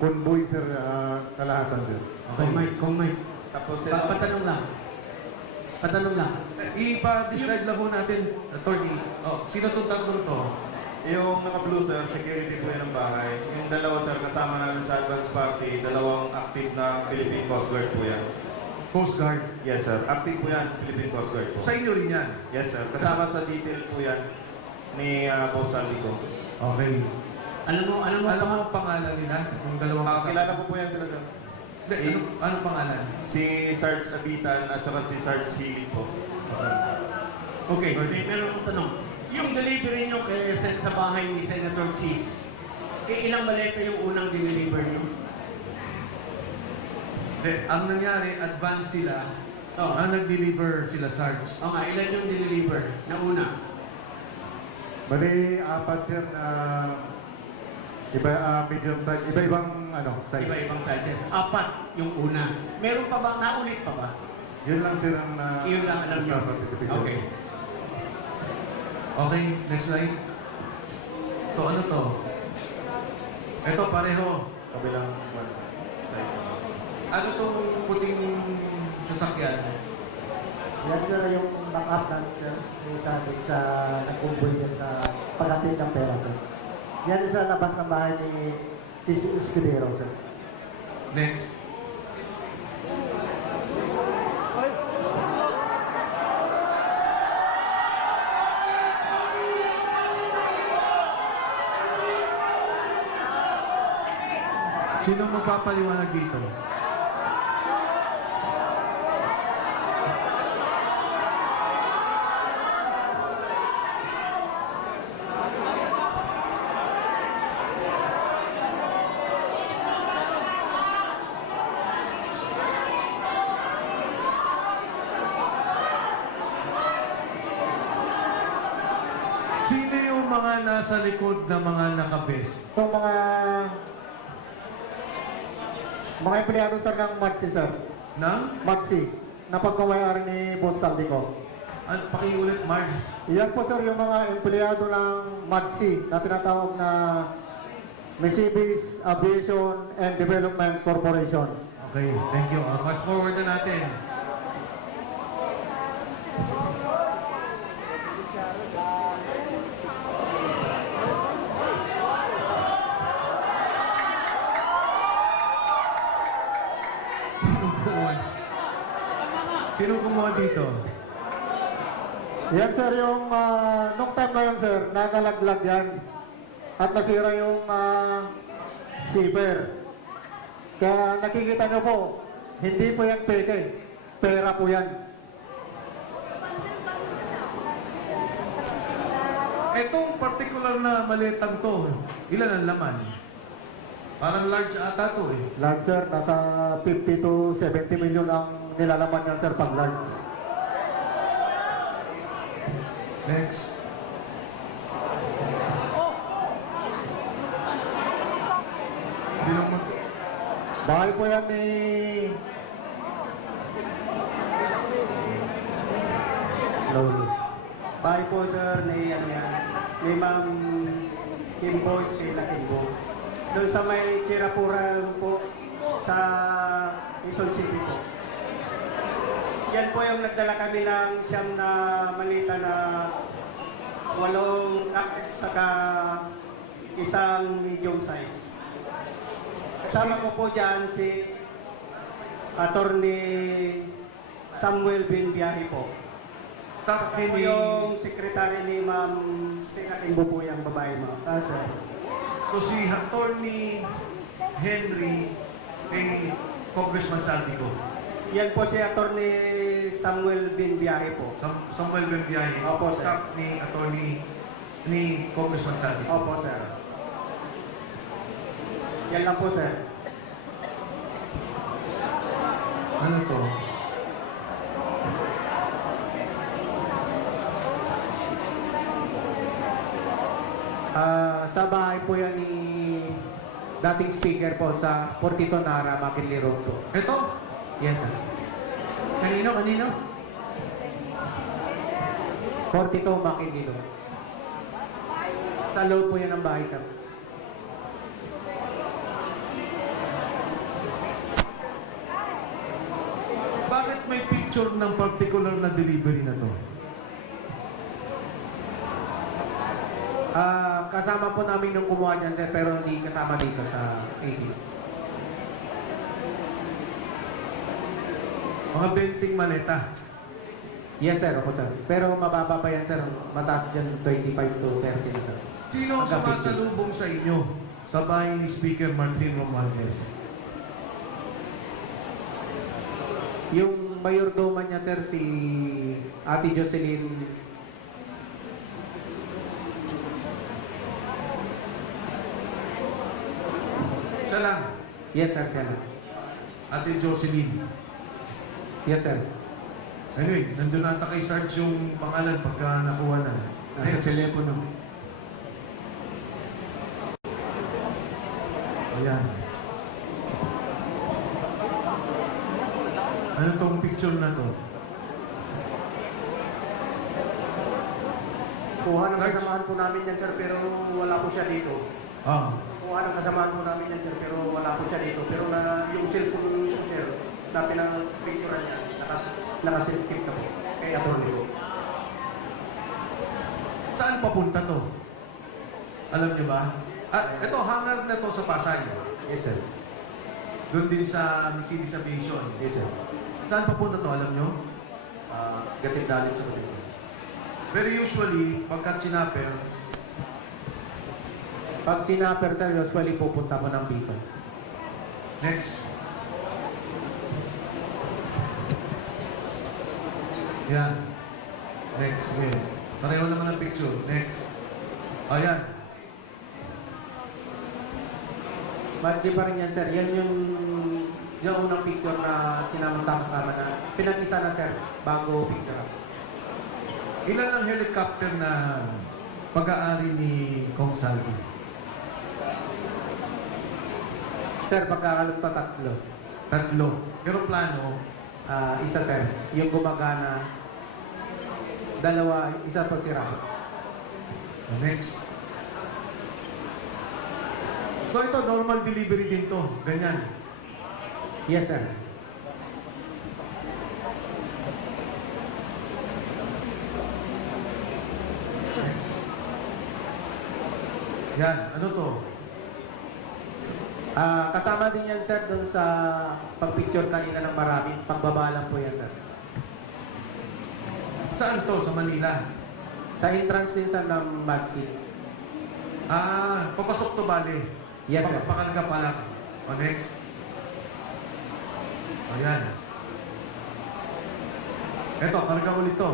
Convoy, sir, kalahatan, sir. Okay. Kung may. Tapos, Patanong lang. Patanong lang. Ipa-describe lang po natin, attorney. Sino itong tatlo to? yung naka-blue, sir, security po yan ng bahay. Yung dalawa, sir, kasama namin sa advance party, dalawang active na Philippine Coast Guard po yan. Coast Guard. Yes, sir. Active po yan, Philippine Coast Guard po. Sa inyo rin yan? Yes, sir. Kasama sa detail po yan ni Boss Saldi ko. Okay. Alam mo ang pangalan nila? Yung dalawang Kilala ko po yan sila, sir. Hindi, anong pangalan? Si Sarge Abitan at saka si Sarge Healy po. Okay, meron akong tanong. Yung delivery nyo kay sa bahay ni Senator Cheese, ilang maleta yung unang dineliver nyo? Ang nangyari, advance sila. Ang nag-deliver sila, Sarge. O nga, ilan yung dineliver na una? Bali, apat, sir, na medium size, iba-ibang size. Iba-ibang sizes. Apat yung una. Meron pa ba? Naulit pa ba? Yun lang, sir, ang Yun lang alam nyo. sa participation. Okay. Okay, next slide. So ano to? Ito pareho. Kabilang one side. Ano tong puting sasakyan? Yan sir yung backup ng yung sa nagkumboy yan sa paghatid ng pera sir. Yan sa labas ng bahay ni Chis Escudero sir. Next. Sino magpapaliwanag dito? Sino yung mga nasa likod na mga nakabes? Itong mga empleyado sir ng Magsi sir. Nang? Magsi na pagkamayari ni Boss Saldico. Pakiulit, Mark. Yan po sir yung mga empleyado ng Magsi na tinatawag na Mercedes Aviation and Development Corporation. Okay, thank you. Fast forward na natin. Sino kumuha dito? Yan sir yung nung time na yun sir, nakalaglag yan. At nasira yung zipper. Kaya nakikita nyo po, hindi po yan peke. Pera po yan. Etong particular na maletang to, ilan ang laman? Parang large ata to eh. Large sir, nasa 50 to 70 million ang nilalaman yan sir pag large. Next. Sino mo? Bahay po yan ni... Lolo. Bahay po sir ni ni Ma'am Kimbo Sheila Kimbo. Doon sa may Chirapura po sa Quezon City po. Yan po yung nagdala kami ng siyam na malita na 8 package saka isang medium size. Kasama ko po dyan si Attorney Samuel Binbiyahe po. Staff Ako ni... yung secretary ni Ma'am Sheila Kimbo po yung babae mo. Sir. So si Attorney Henry kay Congressman Saldico. Yan po si Attorney Samuel Binbiyahe po. Samuel Benbiyahe. Opo, sir. Staff ni Attorney ni Congressman Saldico. Opo, sir. Yan lang po, sir. Ano to? Sa bahay po yan ni dating speaker po sa Portito Nara, Makinli Road po. Ito? Yes, sir. Kanino? Portito, Makinli Road. Sa loob po yan ng bahay, sir. picture ng particular na delivery na to? Kasama po namin nung kumuha dyan, sir, pero hindi kasama dito sa 80. Mga benting maleta. Yes, sir. Opo, sir. Pero mababa pa yan, sir. Mataas dyan 25 to 30 na, sir. Sino ang Hanggang 50. sumasalubong sa inyo sa bahay ni Speaker Martin Romualdez? Yung mayordoman niya, sir, si Ate Jocelyn. Siya lang. Yes, sir. Siya lang. Ate Jocelyn. Yes, sir. Anyway, nandun nata kay Sarge yung pangalan pagka nakuha na. Nasa telepono. Ayan. Ano tong picture na to? Kuha ng kasamahan po namin yan, sir, pero wala po siya dito. Ah, Kuha ng kasamahan po namin yan, sir, pero wala po siya dito. Pero na yung cellphone po, sir, na pinang-picturean niya, nakasilkip na po. Kaya po nito. saan papunta to? Alam niyo ba? Ito, hangar na to sa Pasay. Yes, sir. Doon din sa City Aviation. Yes, sir. Saan papunta to, alam niyo? Gatid dalit sa kanila. Pero usually, pagka chinapper, Pag sinapper, sir, usually pupunta po ng Bicol. next. Yan. Next. Okay. Pareho naman ang picture. Next. Ayan. Matsi pa rin yan, sir. Yan yung unang picture na sinama-sama na pinag-isa na, sir, bago picture. Ilan ang helicopter na pag-aari ni Kong Salvi? Sir, pagkakalap pa tatlo. Tatlo. Pero plano, Isa, sir. Yung gumagana. Dalawa, isa po sira. next. So ito, normal delivery din to. Ganyan. Yes, sir. Next. Yan. Ano to? Kasama din yan, sir, dun sa pag-picture kanina ng marami. Pagbaba lang po yan, sir. Saan to? Sa Manila? Sa entrance din, sir, ng Magsi. Papasok to bali. Yes, sir. Pakarga pa lang. O next. Ayan. Eto, karga ulit to.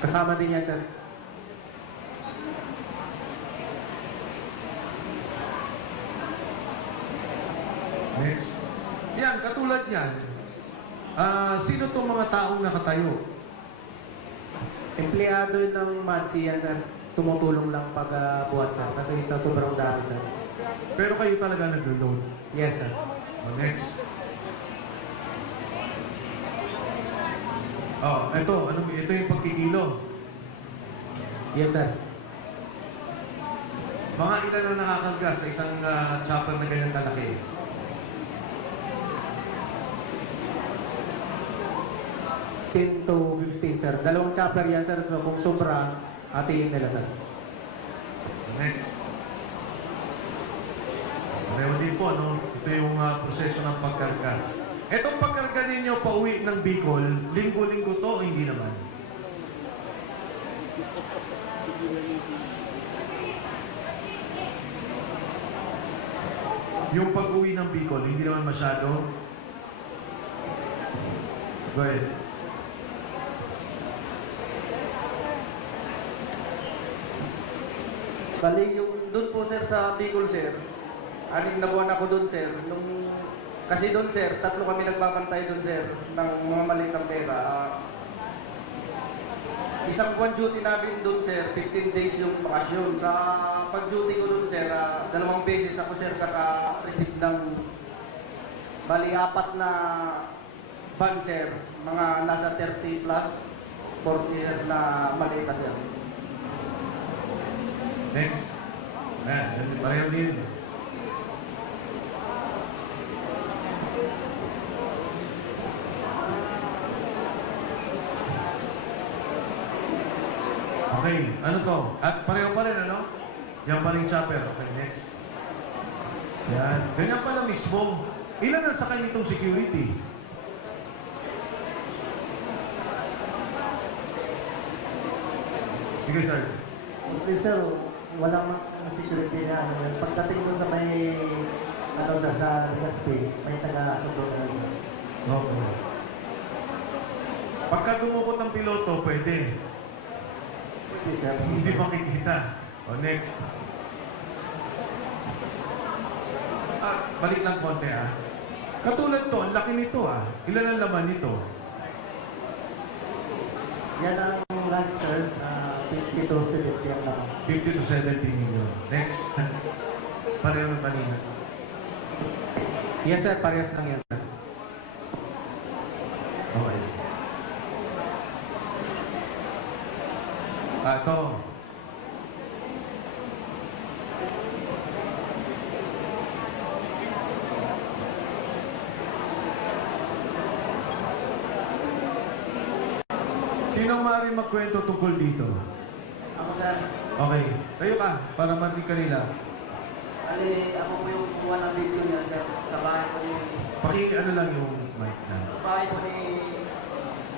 Kasama din yan, sir. Next. Yan, katulad yan. Sino tong mga taong nakatayo? Empleyado ng Magsi yan, sir. Tumutulong lang pag buhat, sir. Kasi sa sobrang dami, sir. Pero kayo talaga nag-load. Yes, sir. O next. Oh, ito yung pagkikilo. Yes, sir. Mga ilan ang nakakarga sa isang chopper na ganyan kalaki? To 15, sir. Dalawang chopper yan, sir. So, kung sobra, hatiin nila, sir. Next. Pareho din po, no? Ito yung proseso ng pagkarga. Itong pagkarga ninyo pauwi ng Bicol, linggo-linggo to o hindi naman? Yung pag-uwi ng Bicol, hindi naman masyado? Go ahead. Bali, yung doon po sir sa Bicol sir, 6 na buwan ako doon sir. Kasi doon sir, 3 kami nagbabantay doon sir ng mga malitang pera. Isang buwan duty namin doon sir, 15 days yung bakasyon. Sa pag-duty ko doon sir, 2 beses ako sir kaka-receive ng bali 4 na van sir, mga nasa 30 plus 40 na malita sir. Next. Ayan, pareho din. Ano to? At pareho pa rin, ano? Yan pa rin chopper. Okay, next. Yan. Ganyan pala mismo. Ilan ang sakay nitong security? Sige, sir. Mostly sir, walang security na ano. Pagdating mo sa may ano sa Legazpi, may taga-sundo na ano. Okay. Pagka dumukot ng piloto, pwede. Pwede sir. Hindi makikita. O, next. Balik lang konti, ah. Katulad to, ang laki nito, ah. Ilan ang laman nito? Yan ang rank sir, 50 to 70 ang lang. 50 to 70 million. Next. Pareho ng kanina. Yes sir, parehas lang yan sir. Okay. Ito. Sinong maaari magkwento tungkol dito? Ako sir, Okay. Tayo ka, para marinig kanila. ako po yung kuha ng video niya sir, sa bahay ko ni, Ano lang yung mic na. sa bahay ko ni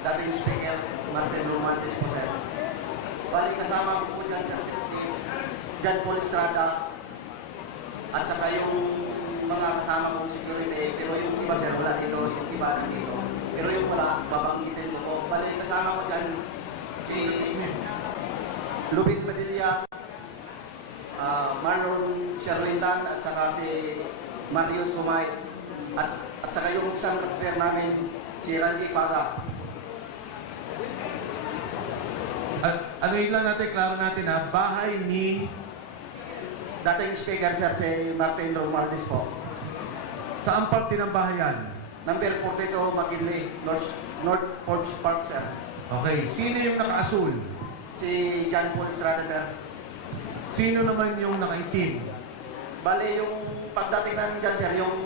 dating speaker, Martin Romantes po sir. Bali kasama ko po dyan sa John Paul Estrada at saka yung mga kasama kong security, pero yung iba sir, wala dito, yung iba na dito. Pero yung wala, babanggitin ko po. Bali kasama ko dyan si Lubit Padilla, Marlon Sherwintan at saka si Mario Sumay at saka yung isang kapiter namin si Ranji Paga. At ano yun lang natin, klaro natin ha, bahay ni Dating speaker sir si Martin Romualdez po. saan parte ng bahayan? Number 42 McKinley, North Forbes Park sir. Okay, sino yung naka-asul? Si John Paul Estrada sir. Sino naman yung nakaitim? Bali yung pagdating ng dyan sir, yung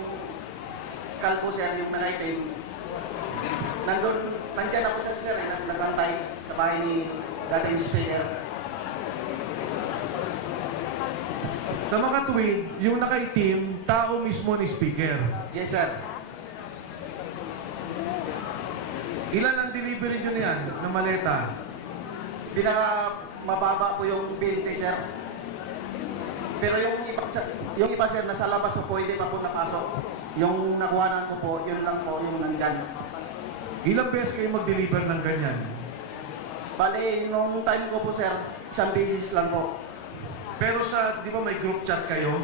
kalbo sir, yung nakaitim. Nandyan ako sir, nagbantay sa bahay ni dating speaker. Sa makatuwid, yung nakaitim, tao mismo ni speaker. Yes sir. Ilan ang delivery nyo na yan, na maleta? Pinaka mababa po yung 20 sir. Pero yung iba sir, nasa labas po hindi pa po napasok. Yung nakuhanan ko po, yun lang po yung nandyan. Ilang beses kayo mag-deliver ng ganyan? Bali, nung time ko po sir, isang beses lang po. Pero sa, di ba may group chat kayo?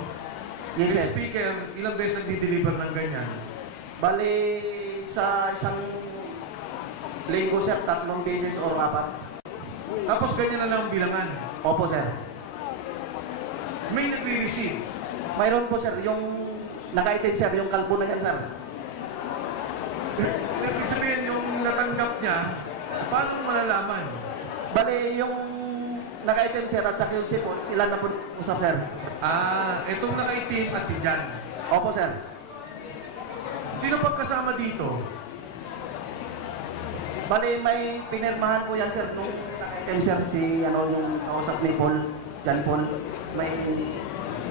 Yes Yung sir. speaker, ilang beses nag-deliver ng ganyan? Bali, sa isang linggo sir, 3 beses or 4. Tapos ganyan na lang ang bilangan. Opo sir. May nagre-receive. Mayroon po sir, yung nakaitin sir, yung kalbo na yan sir. Ibig sabihin, yung natanggap niya, paano mo malalaman? Bali, yung nakaitin sir at saka yung sipon, sila na po usap sir. Itong nakaitim at si Jan. Opo sir. Sino pagkasama dito? Bali, may pinirmahan po yan sir, nung nakaitin sir, si yung kausap ni Paul, John Paul, may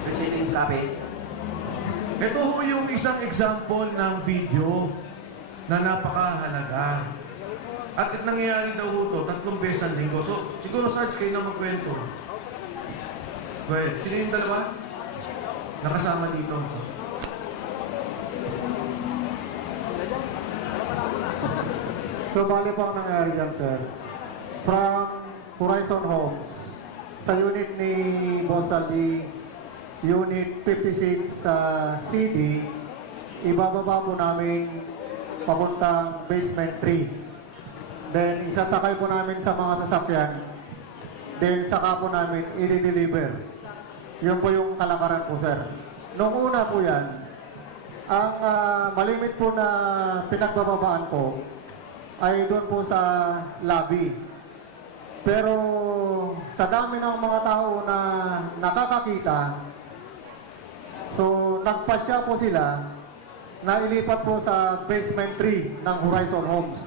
receiving copy. Ito ho yung isang example ng video na napakahalaga. At nangyayari daw ho ito, 3 beses ang linggo. So, siguro Sarge, kayo na magkwento. Well, sino yung dalawa? Nakasama dito. So, bali po ang nangyari dyan, sir. From Horizon Homes, sa unit ni Boss Aldi, Unit 56 sa CD, ibababa po namin papuntang basement 3. Then, isasakay po namin sa mga sasakyan. Then, saka po namin i-deliver. Yun po yung kalakaran po, sir. Noong una po yan, ang malimit po na pinagbababaan po ay doon po sa lobby. Pero sa dami ng mga tao na nakakakita, so nagpasya po sila na ilipat po sa basement 3 ng Horizon Homes.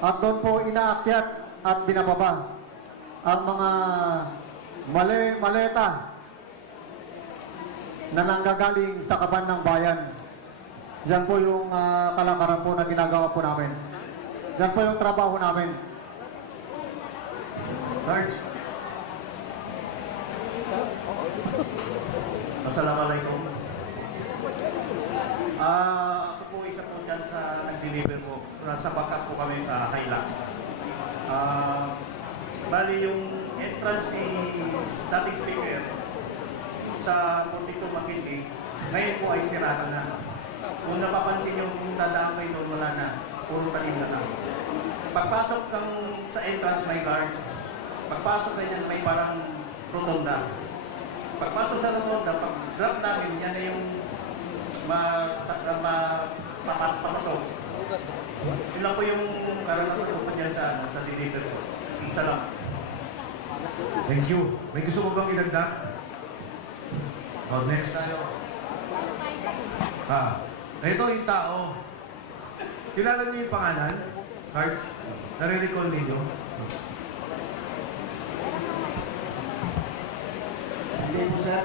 At doon po inaakyat at binababa. ang mga maleta na nanggagaling sa kaban ng bayan. Yan po yung kalakaran po na ginagawa po namin. Yan po yung trabaho namin. Sarge. Assalamualaikum. Ako po isa po dyan sa nag-deliver po. Sa backup po kami sa Hilux. Bali yung entrance ni dating speaker sa 42 Makindi, ngayon po ay sirada na. Kung napapansin yung dadaan kayo doon, wala na. Puro talim na lang. Pagpasok ng sa entrance may guard. Pagpasok na yan may parang rotonda. Pagpasok sa rotonda, pag drop namin, yan na yung papasok. Yun lang po yung karanasan ko pa dyan sa deliver ko. Salamat. Thank you. May gusto mo bang idagdag? Next tayo. Ito yung tao. Kilala niyo yung pangalan? Card? Nare-recall ninyo? Hindi po, sir.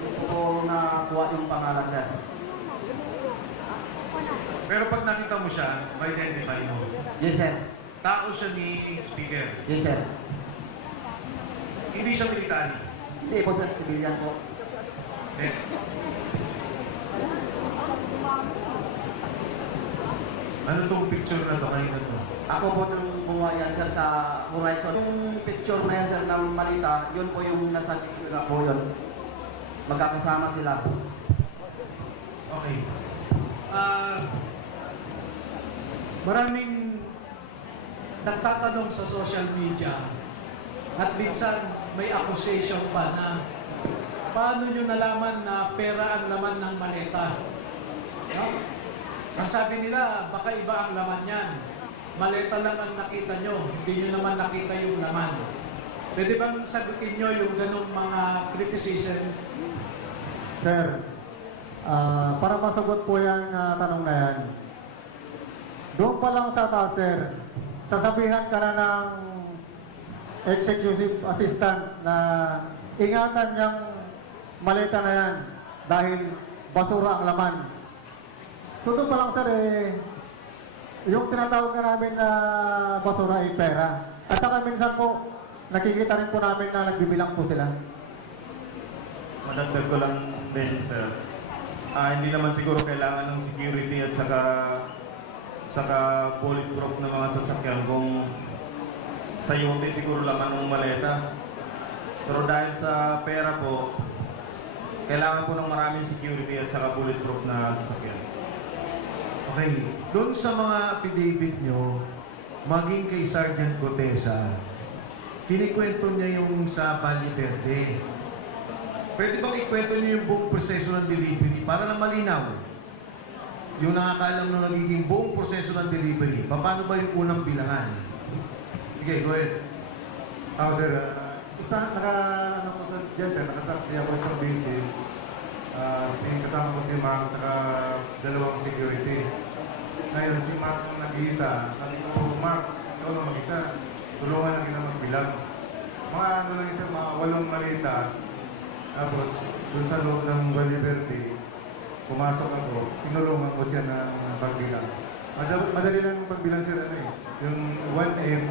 Hindi po nakuha yung pangalan, sir. Pero pag nakita mo siya, ma-identify mo. Yes, sir. Tao siya ni speaker. Yes, sir. Hindi siya military. Hindi po, sir. Civilian po. Next. Ano tong picture na to kanina to? Ako po nung gumawa yan, sir, sa Horizon. Yung picture na yan, sir, ng malita, yun po yung nasa picture po yun. Magkakasama sila. Okay. Maraming nagtatanong sa social media at minsan may accusation pa na paano nyo nalaman na pera ang laman ng maleta? No? Ang sabi nila, baka iba ang laman yan. Maleta lang ang nakita nyo, hindi nyo naman nakita yung laman. Pwede bang sagutin nyo yung ganong mga criticism? Sir, para masagot po yan tanong na yan, doon pa lang sa taas, sir, sasabihan ka na ng executive assistant na ingatan niyang maleta na yan dahil basura ang laman. So doon pa lang, sir, yung tinatawag na namin na basura ay pera. At saka minsan po, nakikita rin po namin na nagbibilang po sila. Madagdag ko lang din, sir. Hindi naman siguro kailangan ng security at saka bulletproof na mga sasakyan kung sa yote siguro laman ng maleta. Pero dahil sa pera po, kailangan po ng maraming security at saka bulletproof na sasakyan. Okay. Doon sa mga affidavit nyo, maging kay Sergeant Gotesa, kinikwento niya yung sa Valle Verde. Pwede bang ikwento niyo yung buong proseso ng delivery para na malinaw? Yung nakakalam na nagiging buong proseso ng delivery, paano ba yung unang bilangan? Sige, go ahead. Ako, sir, nakasaksi ako sa basis. Kasama ko si Ma'am saka dalawang security. Ngayon, si Ma'am nag-iisa. Sabi ko, Ma'am, ikaw na mag-isa. Tulungan lang kita magbilang. Mga ano lang isa, mga 8 malita. Tapos, dun sa loob ng Valle Verde, pumasok ako, tinulungan ko siya ng pagbilang. Madali lang yung pagbilang sir, yung 1M,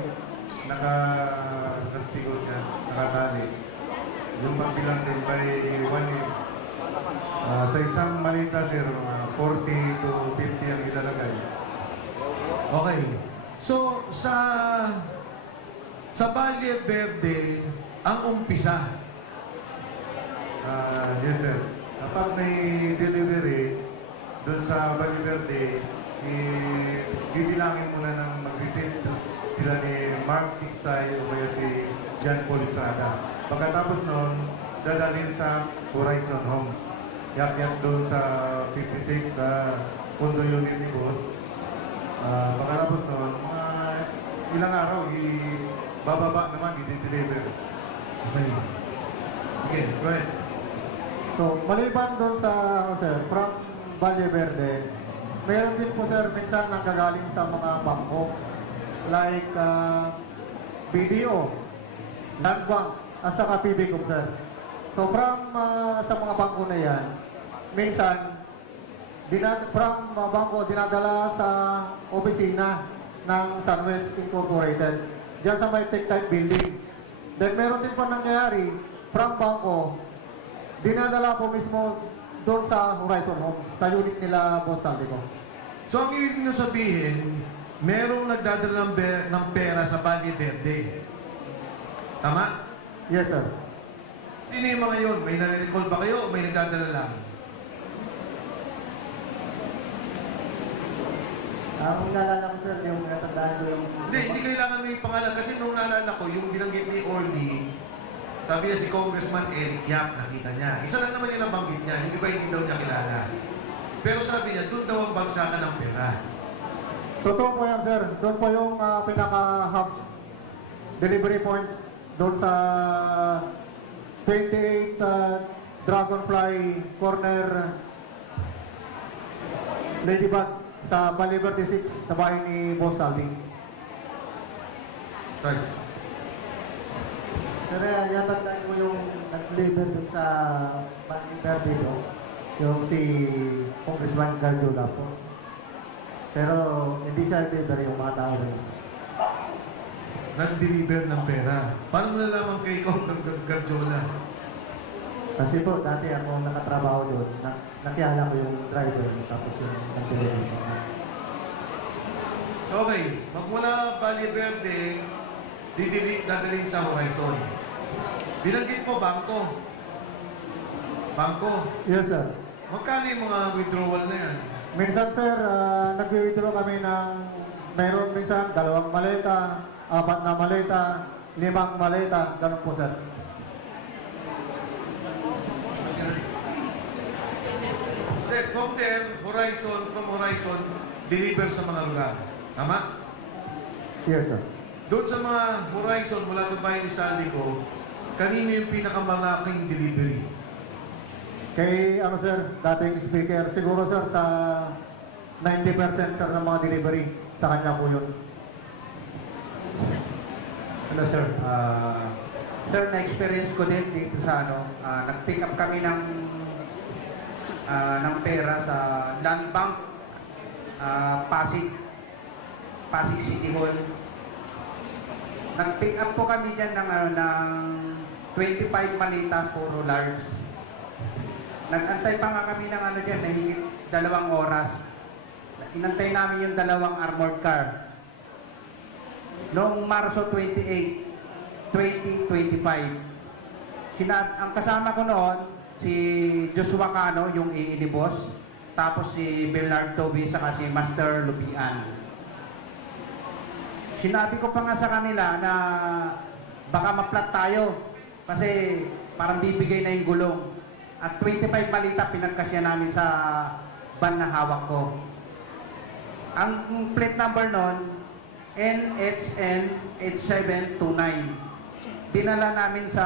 naka-castigo siya, nakatali. Yung pagbilang sir by 1M. Sa isang malita sir, 40 to 50 ang ilalagay. Okay. So, sa Valle Verde, ang umpisa, Yes sir. Kapag may delivery doon sa Valle Verde, bibilangin muna ng mag-receive sila ni Mark Tiksay o kaya si John Paul Estrada. Pagkatapos noon, dadalhin sa Horizon Homes. Yak-yak doon sa 56 sa condo unit ni Boss. Pagkatapos noon, ilang araw, bababa naman, i-deliver. okay. Sige, go ahead. So, maliban doon sa, sir, from Valle Verde, mayroon din po, sir, minsan nanggagaling sa mga bangko. Like, BDO. Land Bank at saka PBCom, sir. So from sa mga bangko na yan, minsan, from bangko dinadala sa opisina ng Sunwest Incorporated, dyan sa may Tech-Type building. Then meron din po nangyayari, from bangko, dinadala po mismo doon sa Horizon Homes, sa unit nila, Boss Saldi ko. So ang ibig nyo sabihin, merong nagdadala ng pera sa Valle Verde. Tama? Yes, sir. Sino yung mga yun? May nare-recall ba kayo o may nagdadala lang? Ang naalala ko sir, yung natandaan ko yung... Hindi kailangan may pangalan. Kasi nung naalala ko, yung binanggit ni Orly, sabi niya si Congressman Eric Yap, nakita niya. Isa lang naman yung nabanggit niya, yung iba hindi daw niya kilala. Pero sabi niya, doon daw ang bagsakan ng pera. Totoo po yan, sir. Doon po yung pinaka-hub delivery point doon sa 28 Dragonfly Corner Ladybug sa Valle Verde 6 sa bahay ni Boss Saldi. Right. Sir, yatandaan ko yung nag-deliver dun sa Valle Verde po, yung si Congressman Gardiola po. Pero hindi siya deliver yung mga tao rin. Nag-deliver ng pera. Paano mo nalaman kay Gardiola? Kasi po, dati ako nakatrabaho doon, nakilala ko yung driver, tapos yung nag-deliver. Okay, magmula Valle Verde, dadalhin sa Horizon. Binanggit mo, bangko. Bangko. Yes, sir. Magkano yung mga withdrawal na yan? Minsan, sir, nag-withdraw kami ng mayroon minsan 2 maleta, 4 na maleta, 5 maleta, ganun po, sir. From there, from Horizon, deliver sa mga lugar. Tama? Yes, sir. Doon sa mga Horizon, mula sa bahay ni Saldi ko, kanino yung pinakamalaking delivery? Kay, sir, dating speaker, siguro, sir, sa 90% sir ng mga delivery, sa kanya po yun. Hello, sir. Sir, na-experience ko din dito sa nag-pick up kami ng pera sa Land Bank, Pasig City Hall. Nag-pick up po kami dyan ng 25 malita, puro large. Nag-antay pa nga kami ng dyan, nahigit 2 oras. Inantay namin yung 2 armored car. Noong Marso 28, 2025, ang kasama ko noon, si Joshua Cano, yung ni boss, tapos si Bernard Toby, saka si Master Lupian. Sinabi ko pa nga sa kanila na baka ma-flat tayo kasi parang bibigay na yung gulong. At 25 malita pinagkasya namin sa van na hawak ko. Ang plate number nun, NHN 8729. Dinala namin sa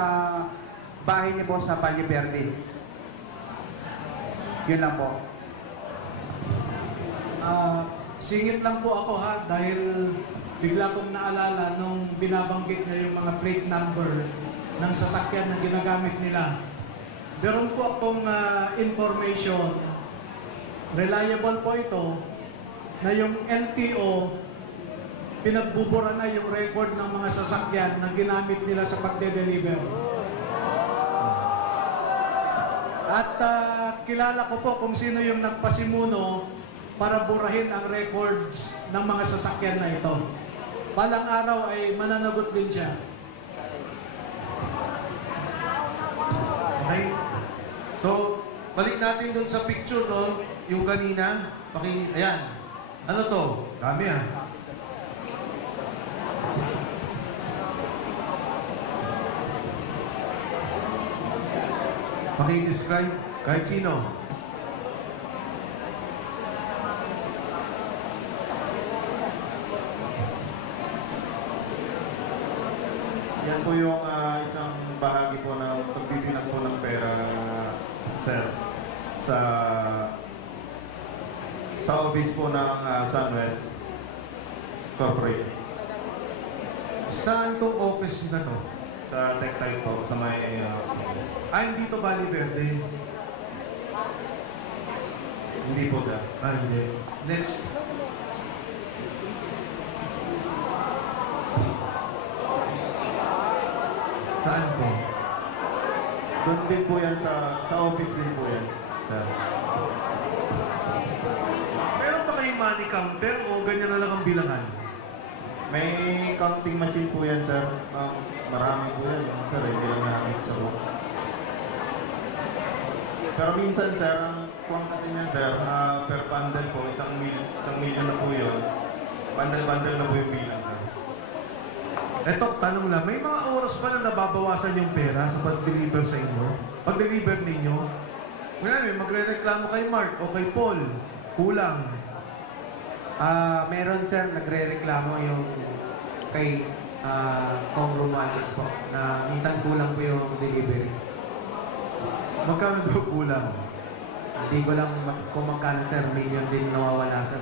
bahay ni boss sa Valle Verde. Yun lang po. Singit lang po ako dahil bigla kong naalala nung binabanggit niya yung mga plate number ng sasakyan na ginagamit nila. Meron po akong information, reliable po ito, na yung LTO, pinagbubura na yung record ng mga sasakyan na ginamit nila sa pagde-deliver. At kilala ko po kung sino yung nagpasimuno para burahin ang records ng mga sasakyan na ito. Balang araw ay mananagot din siya. Okay? So, balik natin dun sa picture, no? Yung kanina, ayan. Ano to? Dami Paki-describe kahit sino. Yan po yung isang bahagi po ng pagbibilang po ng pera, sir, sa office po ng Sunwest Corporation. Saan tong office na to? Sa tech type po, sa may... Hindi to Bali Verde. hindi po, sir. Hindi. Next. Saan po? Doon din po yan sa office din po yan, sir. Meron ba kayong money counter o ganyan na lang ang bilangan? May counting machine po yan, sir. Marami po yan, sir. Hindi lang namin sa book. Pero minsan, sir, ang kuwang kasi niyan, sir, per bundle po, isang milyon na po yun. Bundle-bundle na po yung bilang, sir. Eto, tanong lang, may mga oras ba na nababawasan yung pera sa pag-deliver sa inyo? Pag-deliver ninyo? Ngayon, magre-reklamo kay Mark o kay Paul. Kulang. Meron sir, nagre-reklamo yung kay Kong Romantis po na minsan kulang po yung delivery. Magkano daw kulang? Hindi ko lang kung magkano sir, million din nawawala sir.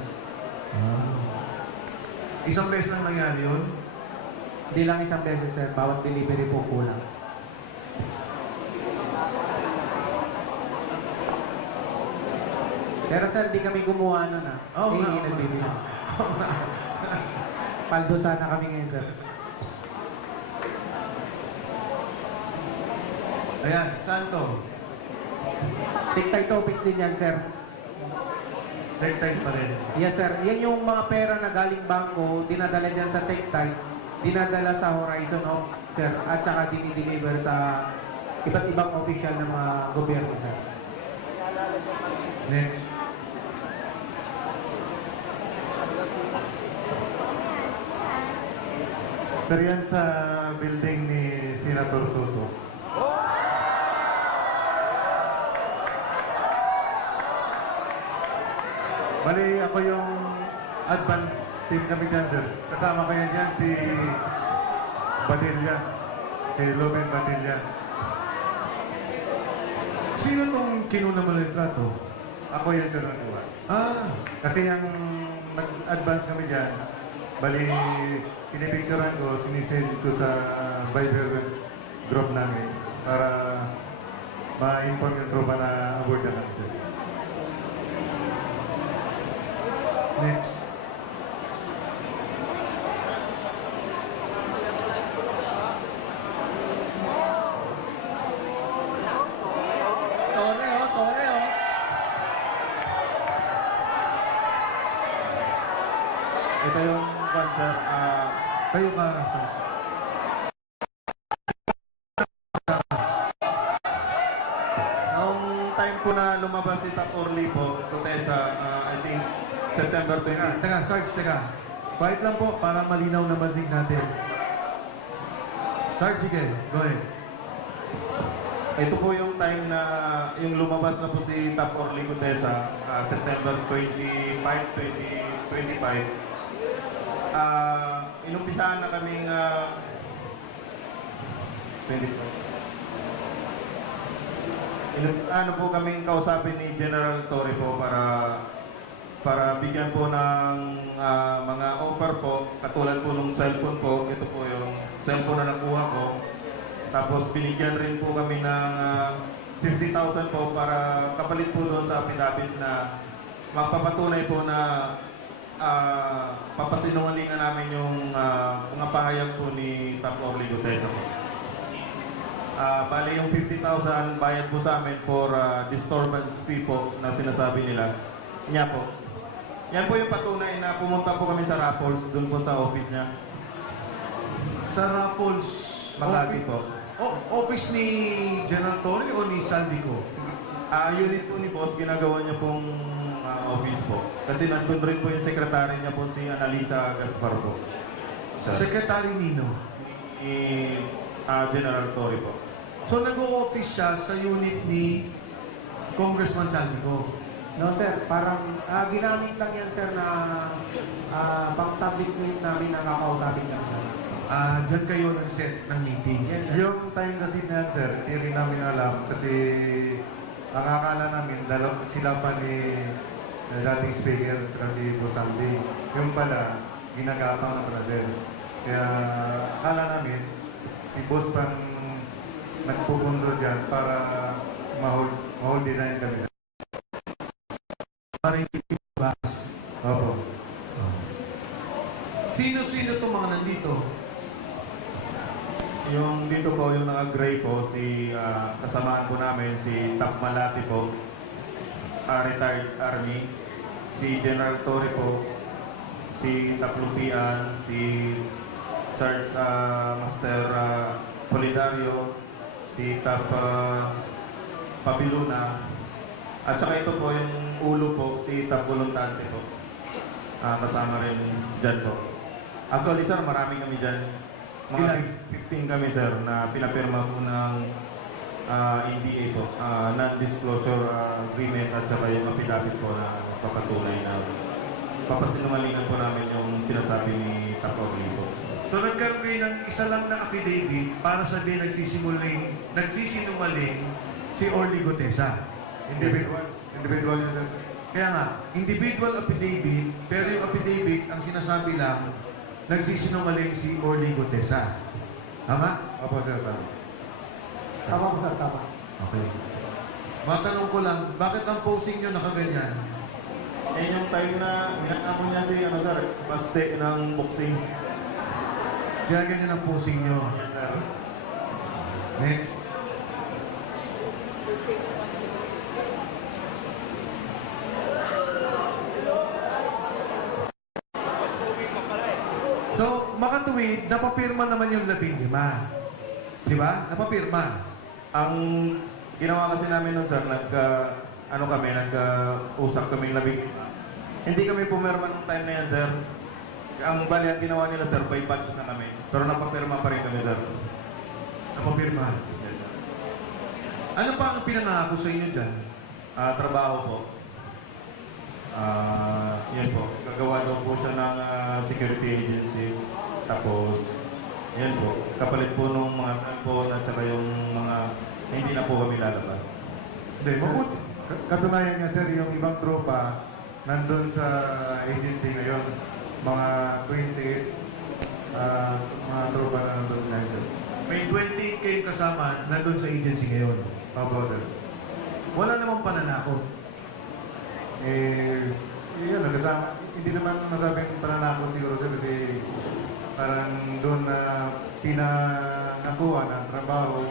Isang beses lang nangyari yun? Hindi lang isang beses sir, bawat delivery po kulang. Pero sir, di kami gumawa nun Oo nga, hindi oo nagbibili. nga. Paldo sana kami ngayon sir. Ayan, saan to? Tic-tac topics din yan sir. Tech-tech pa rin. Yes sir, yan yung mga pera na galing bangko, dinadala dyan sa Tech-Type, dinadala sa Horizon of sir, at saka dinideliver sa iba't ibang official ng mga gobyerno sir. Next. Sir, yan sa building ni Senator Soto. Bali, ako yung advance team kami dyan, sir. Kasama ko yan dyan si Badilla. Si Loben Badilla. Sino tong kinuna mo ng litrato? Ako yan, sir, nagawa. Kasi yung nag-advance kami dyan, bali, pinipicturean ko, sinisend ko sa Viber group namin para ma-inform yung tropa na aboard na kami, sir. Next. Tore oh. Ito yung concert. Kayo ka, sir. Noong time po na lumabas si Tap Orly po, Totesa, I think September 20. Teka, Sarge, teka. Quiet lang po para malinaw na madig natin. Sarge, sige, go ahead. Ito po yung time na yung lumabas na po si Tap Orly Totesa, September 25, 2025. Inumpisahan na kaming 25. Ano po kaming kausapin ni General Torre po para bigyan po ng mga offer po, katulad po ng cellphone po. Ito po yung cellphone na nakuha ko. Tapos binigyan rin po kami ng 50,000 po para kapalit po doon sa affidavit na magpapatunay po na papasinungalingan namin yung mga pahayag po ni Tap Orly Gutesa po. Bali yung 50,000 bayad po sa amin for disturbance fee po na sinasabi nila. Niya po. Yan po yung patunay na pumunta po kami sa Raffles, doon po sa office niya. Sa Raffles, Makati po. Office ni General Torre o ni Saldico? Unit po ni boss, ginagawa niya pong office po. Kasi nandun rin po yung secretary niya po, si Analisa Gaspar po. Secretary Nino? Ni General Torre po. So nag-o-office siya sa unit ni Congressman Saldico? No sir, parang ginamit lang yan sir na pang-establishment namin na kakausapin kami sir. Diyan kayo nag-set ng meeting? Yes sir. Yung time kasi na yan, sir, hindi rin namin alam kasi nakakala namin sila pa ni dating speaker at si Bosambi. Yung pala, ginagapang na pala, sir. Kaya akala namin si boss pang nagpupundo dyan para ma-hold din kami. Para hindi ba? Opo. Sino-sino itong mga nandito? Yung dito po, yung naka-gray po, si kasamaan po namin, si Tap Malati po, retired Army, si General Torre po, si Tap Lupian, si Sarge Master Polidario, si Tap Pabiluna, at saka ito po yung ulo po, si Tap Voluntante po. Kasama rin dyan po. Actually sir, marami kami dyan. Mga 15 kami sir na pinapirma po ng NDA po, non-disclosure agreement at saka yung affidavit po na papatunay na papasinungalingan po namin yung sinasabi ni Tap Orly po. So nagkaroon kayo ng isa lang na affidavit para sabihin nagsisinungaling si Orly Gutesa. Individual yun, sir. Kaya nga, individual affidavit, pero yung affidavit, ang sinasabi lang, nagsisinungaling si Orly Gutesa. Tama? Opo, sir. Tama. Tama po sir, tama. Okay. Matanong ko lang, bakit ang posing nyo nakaganyan? Eh yung time na ginagawa niya si sir, paste ng boxing. Kaya ganyan ang posing nyo. Yes sir. Next. So, makatuwid, napapirma naman yung 15. Di ba? Napapirma. Ang ginawa kasi namin nun sir, nag-usap kaming hindi kami pumirma nung time na yan sir. Ang bali ang ginawa nila sir, by batch na kami. Pero napapirma pa rin kami sir. Napapirma. Yes sir. Ano pa ang pinangako sa inyo dyan? Trabaho po. Yan po. Gagawa daw po siya ng security agency. Tapos, yan po. Kapalit po nung mga cellphone at saka yung mga hindi na po kami lalabas. Hindi, mabuti. Katunayan niya, sir, yung ibang tropa nandun sa agency ngayon. Mga 28 mga tropa na nandun ngayon, sir. May 20 kayong kasama nandun sa agency ngayon. Opo, sir. Wala namang pananakot. Yun, nagkasama. Hindi naman masabing pananakot siguro, sir, kasi parang doon na pinanakuha ng trabaho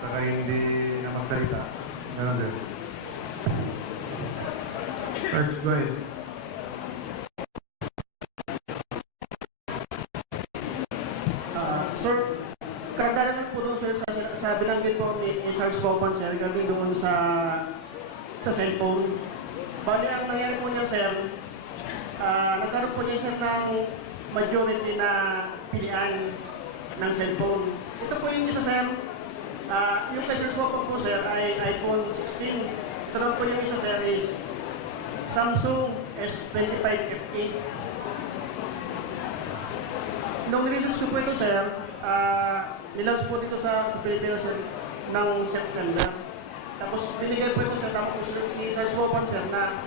saka hindi na magsalita. Ganun, sir. Right, go ahead. Sir, karagdagan po doon sir, sa binanggit po ni Sarge Copan sir, gabi doon sa cellphone. Bali ang nangyari po niya sir, nagkaroon po niya sir ng majority na pilian ng cellphone. Ito po yung isa sir, yung kay Sarge Copan po sir ay iPhone 16. Ito po yung isa sir is Samsung S25 F8. Nung research ko po ito, sir, nilaunch po dito sa Pilipinas sir, ng September. Tapos binigay po ito sir, tapos po si Sarge Copan sir na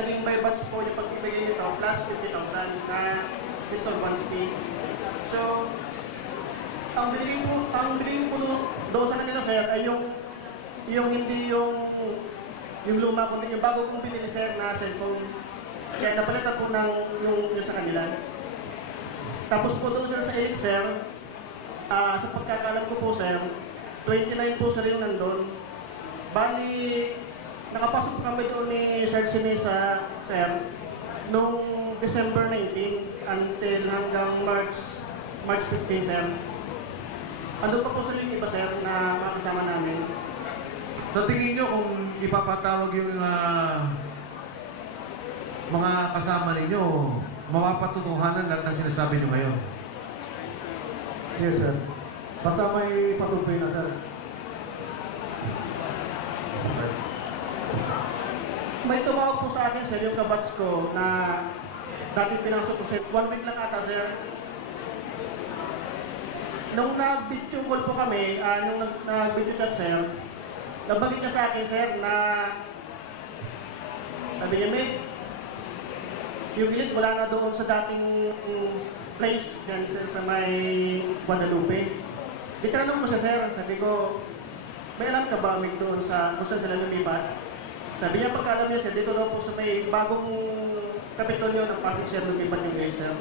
naging may batch po yung pagbibigay nito plus 50,000 na disturbance fee. So, ang bilhin po doon sa kanila sir ay yung hindi yung luma, kundi yung bago kong binili sir na cellphone. Kaya napalitan po ng yung sa kanila. Tapos po doon sir sa Elite sir, sa pagkakalam ko po sir, 29 po sir yung nandun. Bali, nakapasok po kami doon ni Sir Sinesa sir, noong December 19 until hanggang March 15 sir. Andun pa po sir yung iba sir na makasama namin. Sa tingin nyo kung ipapatawag yung mga kasama ninyo, mapapatutuhanan lahat ng sinasabi nyo ngayon? Yes sir. Basta may pasumpay na sir. May tumawag po sa akin sir yung kabats ko na dati pinasok ko sir, 1 week lang ata sir. Nung nag-video call po kami, nung nag-video chat sir, nabagit niya sa akin sir na sabi niya, mate, yung Elite wala na doon sa dating place dyan sir sa may Guadalupe. Itanong ko sa sir, sabi ko, may alam ka ba Mick doon sa kung saan sila lumipat? Sabi niya, pagkaalam niya sir, dito daw po sa may bagong kapitolyo ng Pasig sir, lumipat yung ngayon sir.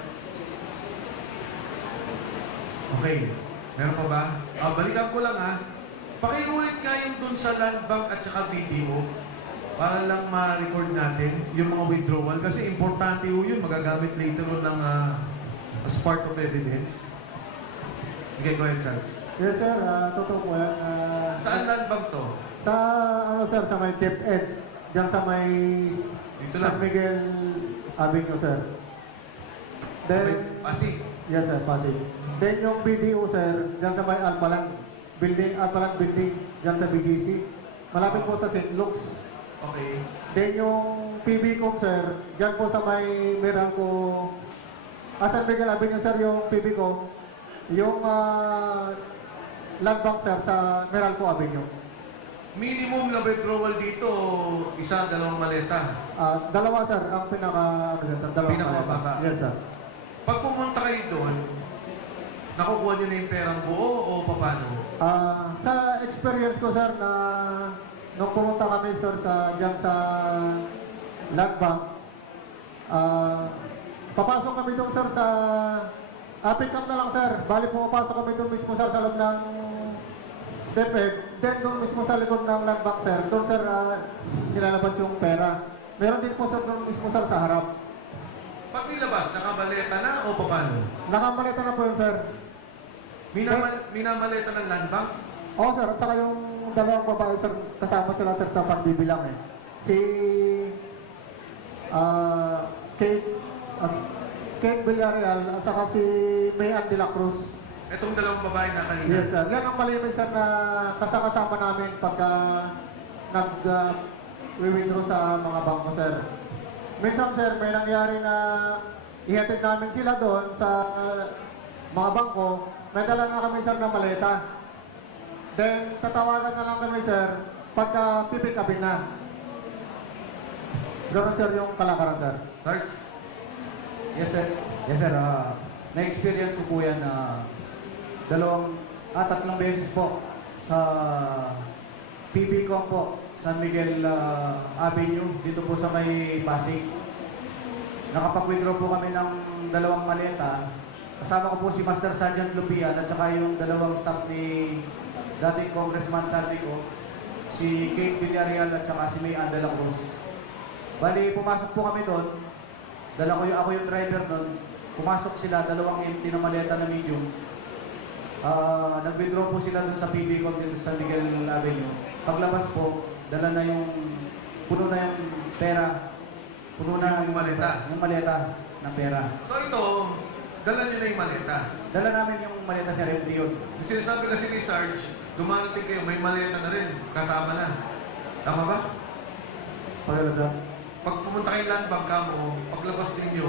Okay. Meron pa ba? Balikan ko lang ha. Pakiulit nga yung dun sa land bank at saka BDO para lang ma-record natin yung mga withdrawal kasi importante yun, magagamit later on ng as part of evidence. Okay, go ahead, sir. Yes sir, totoo po yan. Saan land bank to? Sa ano sir, sa may DepEd, diyan sa may Dito San lang. Miguel Avenue sir. Then, Pasig. yes sir, Pasig. Then yung BDO sir, diyan sa may Alpalang building, diyan sa BGC. Malapit po sa St. Luke's. Okay. Then yung PBCom sir, diyan po sa may Meralco, San Miguel Avenue sir, yung PBCom. Yung land bank sir sa Meralco Avenue. Minimum na withdrawal dito, isa, dalawang maleta. Dalawa sir, ang dalawa. Pinakamababa. Yes sir. Pag pumunta kayo doon, nakukuha nyo na yung perang buo o paano? Sa experience ko sir na nung pumunta kami sir diyan sa land bank, papasok kami doon sir sa pick-up na lang sir. Bali pumapasok kami doon mismo sir sa loob ng DepEd. Then doon mismo sa likod ng land bank sir, doon sir nilalabas yung pera. Meron din po sir doon mismo sir sa harap. Pag nilabas, nakabaleta na o paano? Nakamaleta na po yun sir. Minamaleta ng land bank? Oo sir, at saka yung dalawang babae sir, kasama sila sir sa pagbibilang eh. Si Kate Villarreal at saka si Mayan de la Cruz. Itong dalawang babae na kanina. Yes sir, yan ang malimit sir na kasama namin pagka nag-withdraw sa mga bangko sir. Minsan sir, may nangyari na ihatid namin sila doon sa mga bangko, may dala na kami sir na maleta. Then, tatawagan na lang kami sir pagka pipick upin na. Ganoon sir yung kalakaran sir. Sarge? Yes sir. Yes sir. Na-experience ko po yan na tatlong beses po sa PBCom po, San Miguel Avenue, dito po sa may Pasig. Nakapag-withdraw po kami ng dalawang maleta. Kasama ko po si Master Sergeant Lupian at saka yung dalawang staff ni dating Congressman Saldico, si Kate Villarreal at saka si Mayan de la Cruz. Bali, pumasok po kami doon. Ako yung driver doon. Pumasok sila, dalawang empty na maleta na medium. Nag-withdraw po sila doon sa PBCom dito sa San Miguel Avenue. Paglabas po, dala na yung puno na yung pera. Puno na Yung maleta. Yung maleta ng pera. So ito, dala nyo na yung maleta. Dala namin yung maleta sa empty yun. Yung sinasabi kasi ni Sarge, dumarating kayo, may maleta na rin, kasama na. Tama ba? Pagkala sir. Pag pumunta kayo land bank mo, paglabas ninyo,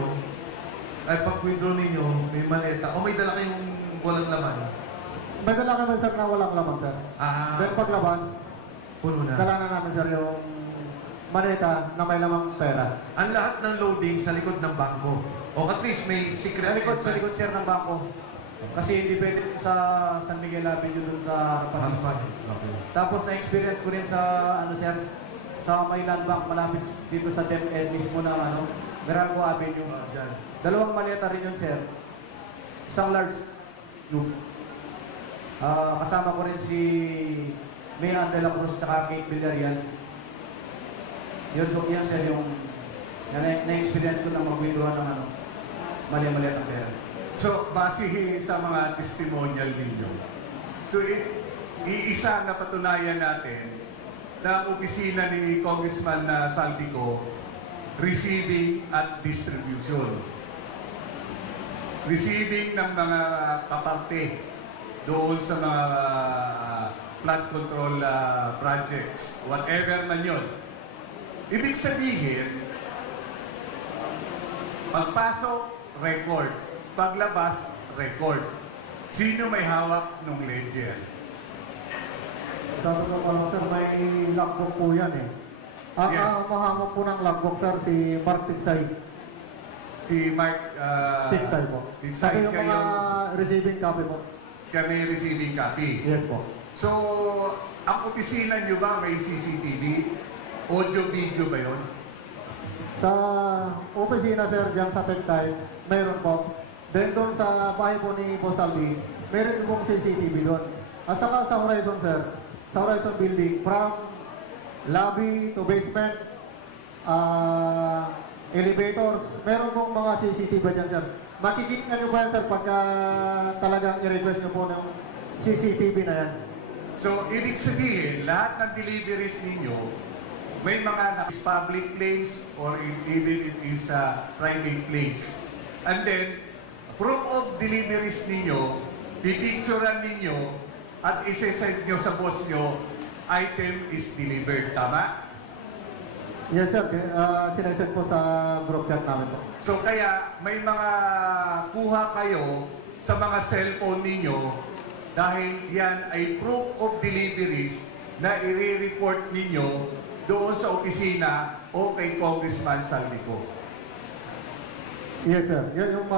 ay pag-withdraw ninyo, may maleta, o may dala kayong walang laman. May dala kami sir na walang laman sir. Then paglabas, Puno na. dala na namin sir yung maleta na may lamang pera. Ang lahat ng loading sa likod ng bangko. O at least may secret Sa likod sir ng bangko. Kasi hindi pwede sa San Miguel Avenue dun sa Harapan. Okay. Tapos na-experience ko rin sa sir, sa may land bank malapit dito sa DepEd mismo na Meralco Avenue. Diyan. Dalawang maleta rin yun sir. Isang large loop. Kasama ko rin si Mayan de la Cruz at Kate Villarreal. Yun sir yung na-experience ko na mag-withdraw ng mali-mali ang pera. So, base sa mga testimonial ninyo, so iisa na patunayan natin na ang opisina ni Congressman Saldico, receiving at distribution. Receiving ng mga kaparte doon sa mga flood control projects, whatever man yun. Ibig sabihin, pagpasok, record. Paglabas, record. Sino may hawak ng ledger? Sabi ko pa lang sir, may logbook po yan eh. Yes. Mahawak po ng logbook sir, si Mark Tiksay. Si Mark Tiksay po. Tiksay, Sabi yung siya mga yung receiving copy po. siya may receiving copy. Yes po. So, ang opisina nyo ba may CCTV? Audio-video ba yun? Sa opisina, sir, dyan sa Tectile, mayroon po. Then doon sa bahay po ni Boss Aldi, mayroon pong CCTV doon. At saka sa Horizon, sir, sa Horizon Building, from lobby to basement, elevators, meron pong mga CCTV dyan, sir. Makikita nyo ba yan, sir, pagka talagang i-request nyo po ng CCTV na yan? So, ibig sabihin, lahat ng deliveries ninyo, may mga public place or even it is a private place. And then, proof of deliveries ninyo, pipicturean ninyo, at isesend nyo sa boss nyo, item is delivered. Tama? Yes, sir. Sinesend po sa group chat namin po. So kaya may mga kuha kayo sa mga cellphone ninyo dahil yan ay proof of deliveries na i-report ninyo doon sa opisina o kay Congressman Saldico. Yes, sir. Yan yung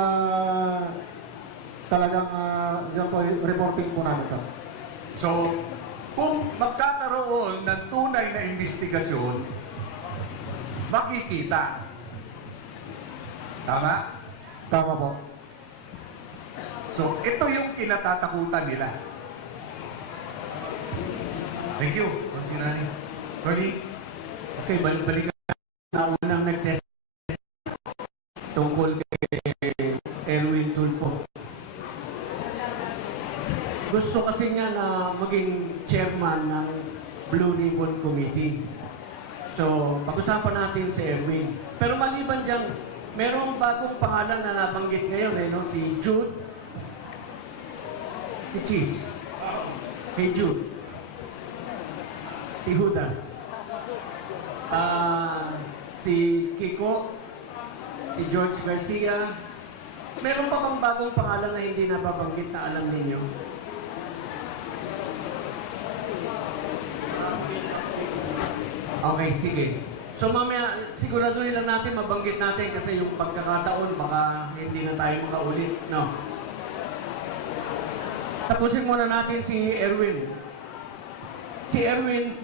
talagang yan po, reporting po namin, sir. So, kung magkakaroon ng tunay na investigasyon, makikita. Tama? Tama po. So, ito yung kinatatakutan nila. Thank you, Consinani. Attorney, Okay, balikan na unang nag-test tungkol kay Erwin Tulfo. Gusto kasi niya na maging chairman ng Blue Ribbon Committee. So, pag-usapan natin si Erwin. Pero maliban dyan, merong bagong pangalan na nabanggit ngayon, no? Si Jude. Si Cheese. Kay Jude. Si Judas. Si Kiko. Si George Garcia. Meron pa bang bagong pangalan na hindi nababanggit na alam ninyo? Okay, sige. So mamaya, siguraduhin lang natin, mabanggit natin kasi yung pagkakataon, baka hindi na tayo makaulit. No. Tapusin muna natin si Erwin. Si Erwin,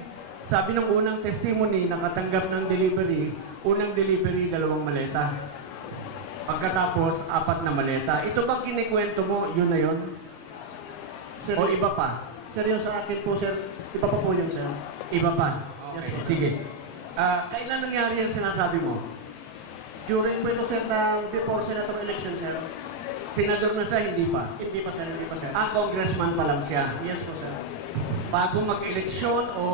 sabi ng unang testimony, nakatanggap ng delivery, unang delivery, 2 maleta. Pagkatapos, 4 na maleta. Ito bang kinikwento mo, yun na yun? Sir, O iba pa? Sir, yung sa akin po, sir, iba pa po yun, sir. Iba pa? Yes, Okay, sir. sige. Kailan nangyari yung sinasabi mo? During po ito, sir, ng before senator election, sir. Senador na siya, hindi pa? Hindi pa, sir, hindi pa, sir. Congressman pa lang siya. Yes po, sir. Bago mag-eleksyon o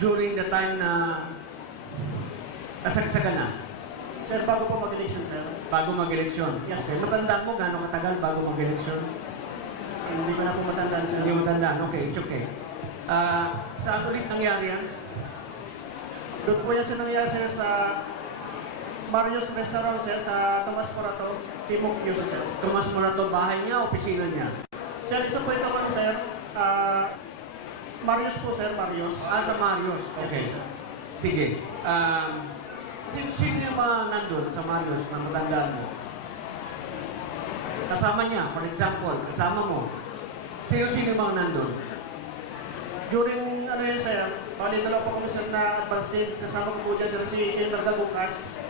during the time na kasagsagan na? Sir, bago po mag-election, sir. Bago mag-eleksyon? Yes, Okay. sir. Matandaan mo gano'ng katagal bago mag-eleksyon? Hindi ko na po matandaan, sir. Hindi mo matandaan? Okay, it's okay. Saan ulit nangyari yan? Doon po yan, sir, nangyari, sir, sa Mario's Restaurant, sir, sa Tomas Morato, Timog News, sir. Tomas Morato, bahay niya, opisina niya? Sir, isa po ito, sir, Marios po, sir, Marios. Sa Marios. Okay. Sige. Sino yung mga nandun sa Marios na matandaan mo? Kasama niya, for example, kasama mo. Sino yung mga nandun? During, ano yun, sir, bali dalawa po kami, sir, na advance din. Kasama ko po dyan, sir, si Enver Dabukas.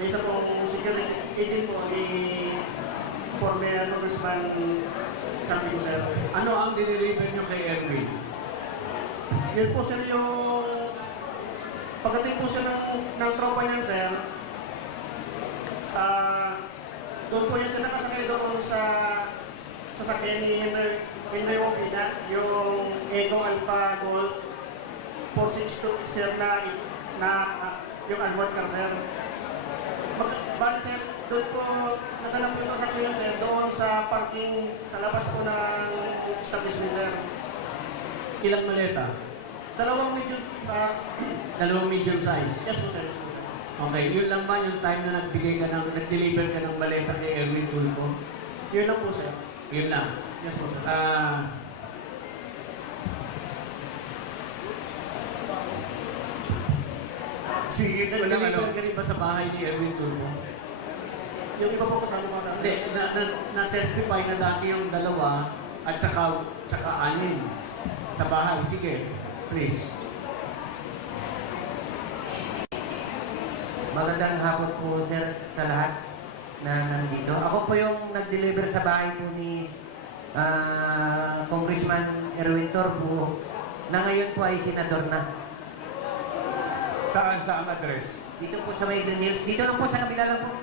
May isa pong security agent po ni former Congressman sabi ko, sir. Ano ang diniliver niyo kay Erwin? Yun po, sir, yung pagdating po siya ng tropa niyan, sir, doon po yung sila nakasakay doon sa sasakyan ni Henry Wopina, yung Ego Alpha Gold 462, sir, na yung unward car, sir. Bali, sir, doon po natanap yung transaction, sir, doon sa parking sa labas po ng establishment, sir. Ilang maleta? Dalawang medium size. yes po, sir. Yes, po, sir. Okay, yun lang ba yung time na nag-deliver ka ng maleta kay Erwin Tulfo? Yun lang po, sir. Yun lang. Yes po, sir. Sige, ko lang Nag-deliver ano. ka rin ba sa bahay ni Erwin Tulfo? Yung iba po kasama mga Hindi, na-testify na dati yung dalawa at saka anin sa bahay. Sige, please. Magandang hapon po, sir, sa lahat na nandito. Ako po yung nag-deliver sa bahay po ni Congressman Erwin Torbu na ngayon po ay senador na. Saan ang address? Dito po sa may Green Hills. Dito lang po sa kabila lang po.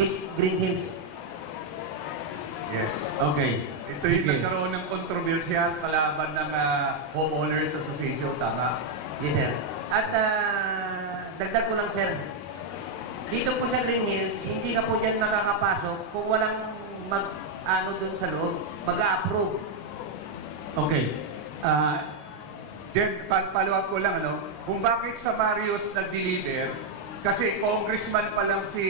East Green Hills. Yes. Okay. Ito yung nagkaroon ng kontrobersyal palaban ng Homeowners Association, tama? Yes, sir. At dagdag ko lang, sir. Dito po sa Green Hills, hindi ka po dyan makakapasok kung walang ano dun sa loob, mag-a-approve. Okay. Then, paluwag ko lang, kung bakit sa Marios nag-deliver, kasi congressman pa lang si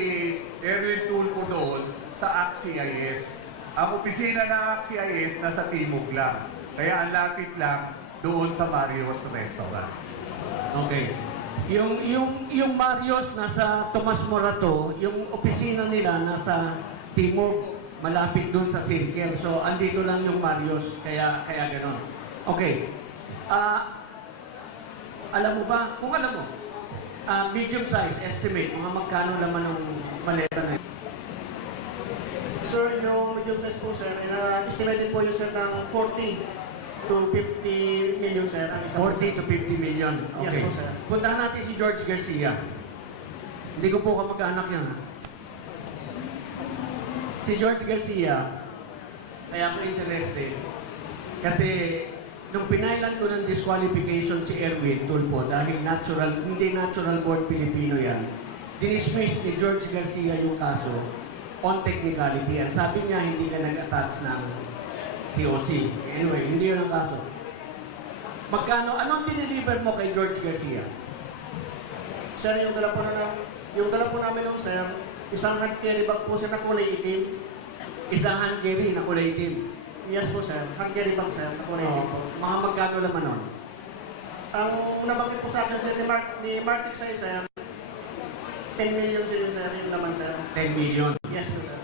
Erwin Tulfo doon sa ACT-CIS. Ang opisina ng ACT-CIS nasa Timog lang. Kaya ang lapit lang doon sa Marios Restaurant. Okay. Yung Marios nasa Tomas Morato, yung opisina nila nasa Timog, malapit doon sa Circle. So, andito lang yung Marios, kaya ganon. Okay. Alam mo ba, kung alam mo, medium size, estimate, mga magkano naman ng maleta na yun? Sir, yung medium size po, sir, estimated po yun, sir, ng 40 to 50 million, sir. Ang isang 40 to 50 million. Yes Okay. po, sir. Puntahan natin si George Garcia. Hindi ko po kamag-anak yan. Ha? Si George Garcia, kaya ako interested. Kasi nung pinailan ko ng disqualification si Erwin Tulfo dahil hindi natural born Pilipino yan, dinismiss ni George Garcia yung kaso on technicality. Ang sabi niya, hindi ka nag-attach ng TOC. Anyway, hindi yun ang kaso. Anong dineliver mo kay George Garcia? Sir, yung dala po namin nung, sir, isang hand carry bag po, sir, na kulay itim. Isang hand carry na kulay itim. Yes po, sir. Hand carry bag, sir, na kulay itim po. Mga magkano naman nun? Ang nabanggit po sa akin, sir, ni Martic Say, sir, 10 million sir, yung naman, sir. 10 million. Yes po, sir.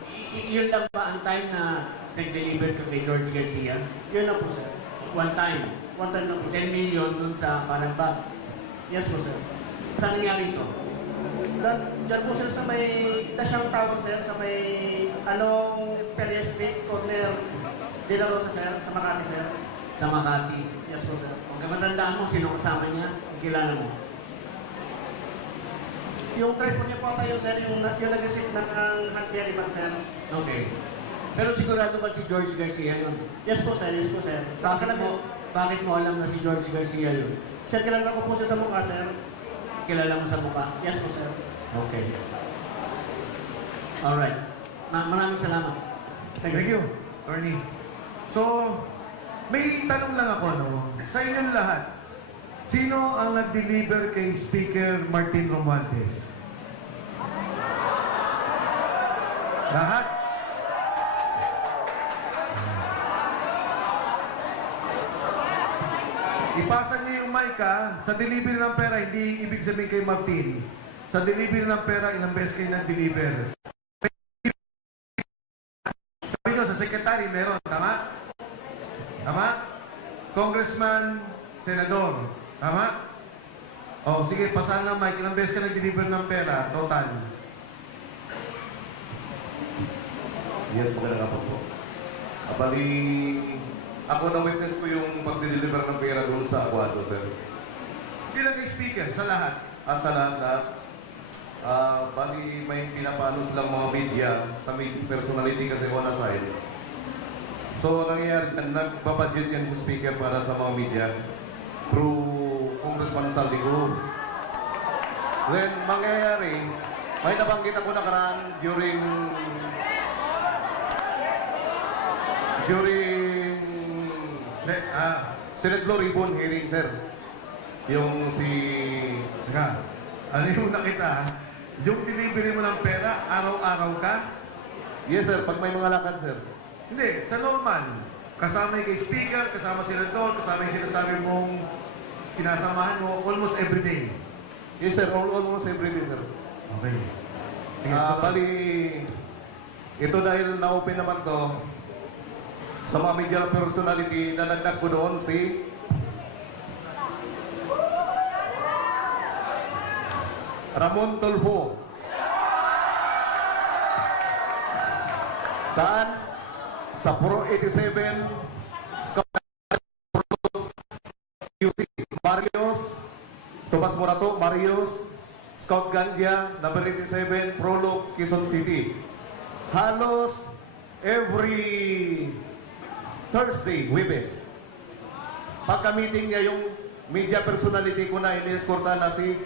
Yun lang ba ang time na nag-deliver ka kay George Garcia? Yun na po, sir. One time. One time lang po, 10 million dun sa parang bag. Yes po, sir. Saan nangyari ito? Diyan po, sir, sa may Dasyang Tower, sir, sa may along Perez Street, corner De La Rosa, sir, sa Makati, sir. Sa Makati. Yes po, sir. Kung matandaan mo, sino kasama niya? Kilala mo? Yung try po niya po tayo, sir, yung nag-receive ng hand carry bag, sir. Okay. Pero sigurado ba si George Garcia yun? Yes po, sir. Yes po, sir. Bakit mo alam na si George Garcia yun? Sir, kilala ko po siya sa mukha, sir. Kilala mo sa mukha? Yes po, sir. Okay. Alright. Maraming salamat. Thank you, Attorney. So, may tanong lang ako, no? Sa inyong lahat, sino ang nag-deliver kay Speaker Martin Romualdez? Lahat? Ipasa niyo yung mic, ha? Sa delivery ng pera, hindi ibig sabihin kay Martin. Sa delivery ng pera, ilang beses kayo nag-deliver. Sabi nyo, sa secretary, meron. Tama? Tama? Congressman, senador. Tama? O, sige, pasahan ng mic. Ilang beses ka nag-deliver ng pera? Total. Yes, magandang hapon po. Bali, ako na-witness ko yung pag-deliver ng pera doon sa Aguado, sir. Bilang kay speaker, sa lahat. Sa lahat, bali may pinapano silang mga media sa personality kasi on aside. So, nangyayari, nagbabudget yan si speaker para sa mga media through Congressman Saldico. Then, mangyayari, may nabanggit ako nakaraan during Senate Law Ribbon hearing, sir. Yung si... Teka, alam na kita, ha? Yung delivery mo ng pera, araw-araw ka? Yes, sir. Pag may mga lakad, sir. Hindi, sa normal. Kasama yung kay speaker, kasama si senador, kasama yung sinasabi mong kinasamahan mo almost every day. Yes, sir. Almost every day, sir. Okay. Bali, ito dahil na-open naman to, Sa mga media personality, nadagdag ko doon si Ramon Tulfo. Saan? Sa Pro 87, Scout UC Marios, Tomas Morato, Marios, Scout Gandia, number 87, Prolog, Quezon City. Halos every Thursday, Webes. Pagka-meeting niya yung media personality ko na ini-escorta na si